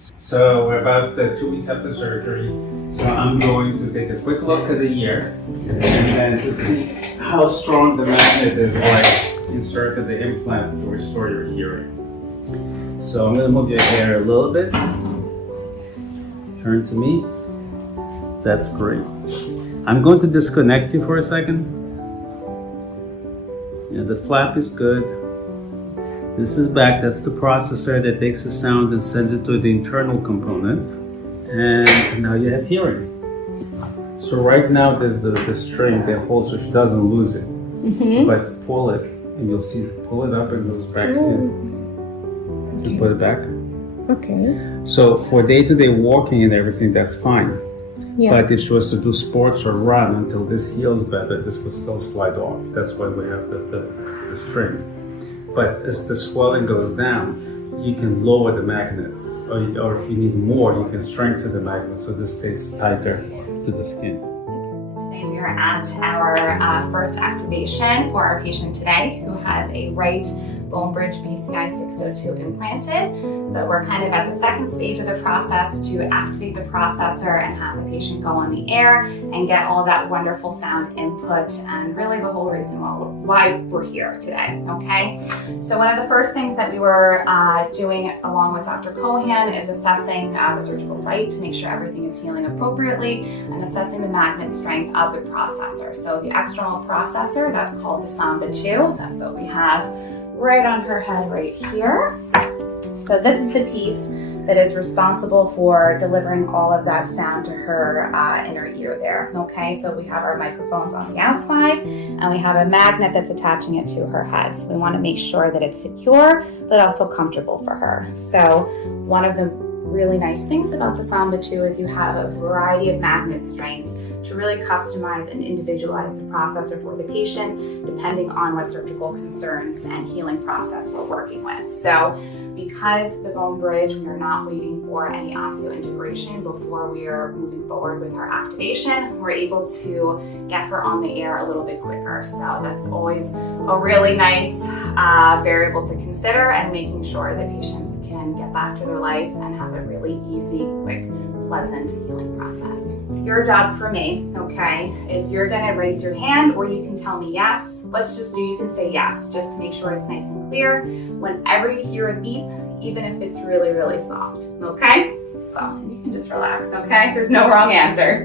So we're about 2 weeks after surgery. So I'm going to take a quick look at the ear and then to see how strong the magnet is when I inserted the implant to restore your hearing. So I'm going to move your hair a little bit. Turn to me. That's great. I'm going to disconnect you for a second. Yeah, the flap is good. This is back. That's the processor that takes the sound and sends it to the internal component. And now you have hearing. So right now there's the string that holds so she doesn't lose it. Mm-hmm. But pull it and you'll see pull it up and it goes back in. Okay. You put it back. Okay. So for day-to-day walking and everything, that's fine. Yeah. But if she was to do sports or run until this heals better, this would still slide off. That's why we have the string. But as the swelling goes down, you can lower the magnet. Or if you need more, you can strengthen the magnet so this stays tighter to the skin. Today we are at our first activation for our patient today who has a right bone bridge BCI 602 implanted. So we're kind of at the second stage of the process to activate the processor and have the patient go on the air and get all that wonderful sound input and really the whole reason why we're here today, okay? So one of the first things that we were doing along with Dr. Cohan is assessing the surgical site to make sure everything is healing appropriately and assessing the magnet strength of the processor. So the external processor, that's called the Samba 2. That's what we have right on her head right here. So this is the piece that is responsible for delivering all of that sound to her inner ear there, okay? So we have our microphones on the outside and we have a magnet that's attaching it to her head. So we want to make sure that it's secure, but also comfortable for her. So one of the really nice things about the Samba 2 is you have a variety of magnet strengths to really customize and individualize the processor for the patient depending on what surgical concerns and healing process we're working with. So because the bone bridge, we are not waiting for any osseointegration before we are moving forward with our activation, we're able to get her on the air a little bit quicker. So that's always a really nice variable to consider and making sure that patients can get back to their life and have a really easy, quick, pleasant healing process. Your job for me, okay, is you're gonna raise your hand or you can tell me yes. You can say yes, just to make sure it's nice and clear. Whenever you hear a beep, even if it's really, really soft, okay? So you can just relax, okay? There's no wrong answers.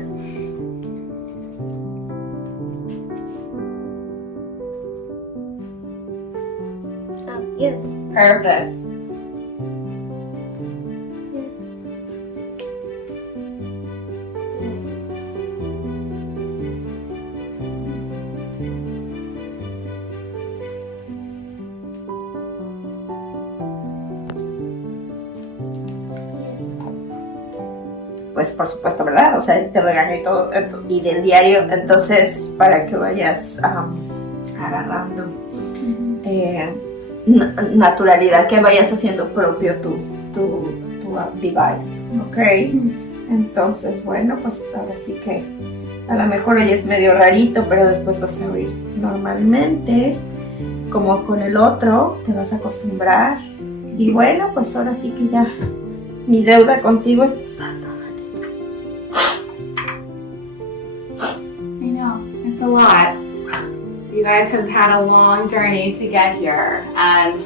Yes. Perfect. Pues por supuesto, ¿verdad? O sea, te regaño y todo, y del diario, entonces para que vayas agarrando naturalidad, que vayas haciendo propio tu device, ¿ok? Entonces, bueno, pues ahora sí que a lo mejor hoy es medio rarito, pero después vas a oír normalmente, como con el otro, te vas a acostumbrar, y bueno, pues ahora sí que ya mi deuda contigo es pasando. It's a lot. You guys have had a long journey to get here, and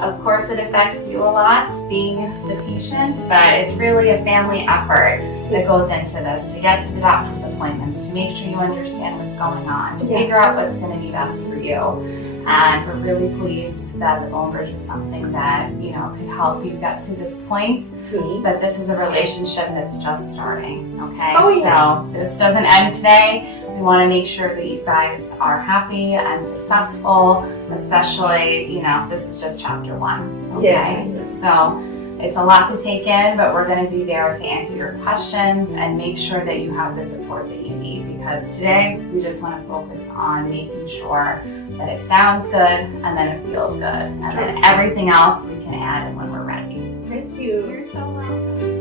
of course it affects you a lot being the patient, but it's really a family effort that goes into this to get to the doctor's appointments, to make sure you understand what's going on, to figure out what's going to be best for you. And we're really pleased that the bone bridge was something that, could help you get to this point. But this is a relationship that's just starting, okay? Oh, yes. So this doesn't end today. We want to make sure that you guys are happy and successful, especially, this is just chapter 1, okay? Yes. So it's a lot to take in, but we're going to be there to answer your questions and make sure that you have the support that you need, because today we just want to focus on making sure that it sounds good and then it feels good, and then everything else we can add in when we're ready. Thank you. You're so welcome.